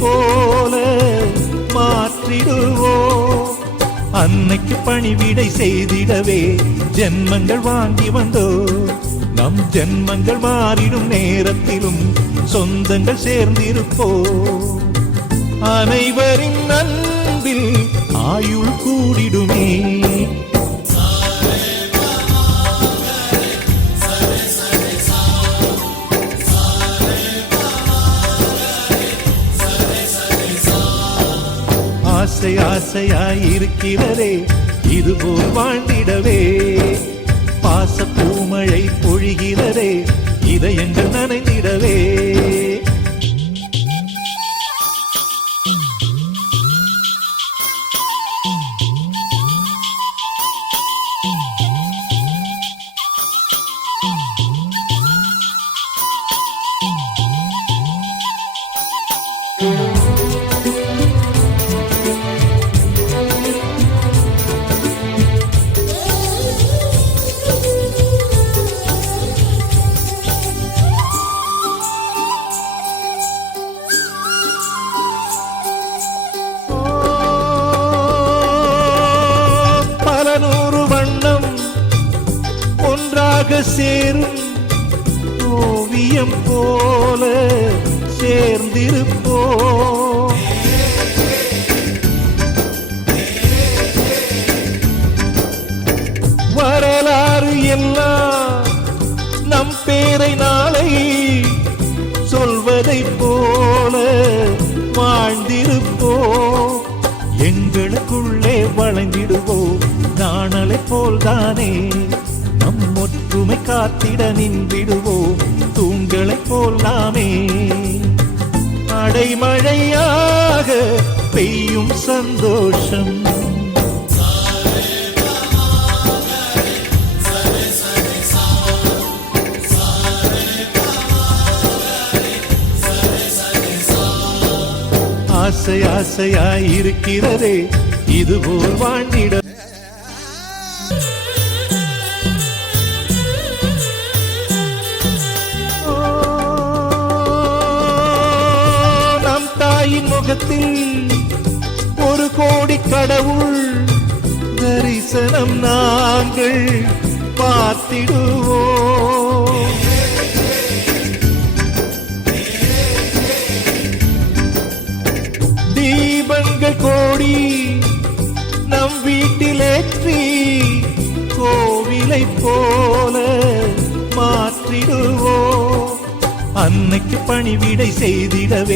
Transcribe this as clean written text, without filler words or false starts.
போல மாற்றிடுவோம். அன்னைக்கு பணிவிடை செய்திடவே ஜென்மங்கள் வாங்கி வந்தோ. நம் ஜென்மங்கள் மாறிடும் நேரத்திலும் சொந்தங்கள் சேர்ந்திருப்போ. அனைவரின் அன்பில் ஆயுள் கூடிடுமே. ஆசை ஆசையாயிருக்கிறதே இதுபோல் வாழ்ந்திடவே. பாச பூமழை பொழிகிறதே இதயங்கள் நனைந்திடவே. சேரும் ஓவியம் போல சேர்ந்திருப்போ. வரலாறு எல்லாம் நம் பேரை நாளை சொல்வதை போல வாழ்ந்திருப்போ. எங்களுக்குள்ளே வளைந்திடுவோம் நாணலை போல்தானே. நம் ஒற்றுமை காத்திட நின்றிடுவோம் தூண்களை போல் நாமே. அடைமழையாக பெய்யும் சந்தோஷம். ஆசை ஆசையாயிருக்கிறதே இதுபோல் வாழ்ந்திட. முகத்தில் ஒரு கோடி கடவுள் தரிசனம் நாங்கள் பார்த்திடுவோம். தீபங்கள் கோடி நம் வீட்டிலேற்றி கோவிலை போல மாற்றிடுவோம். அன்னைக்கு பணிவிடை செய்திடவே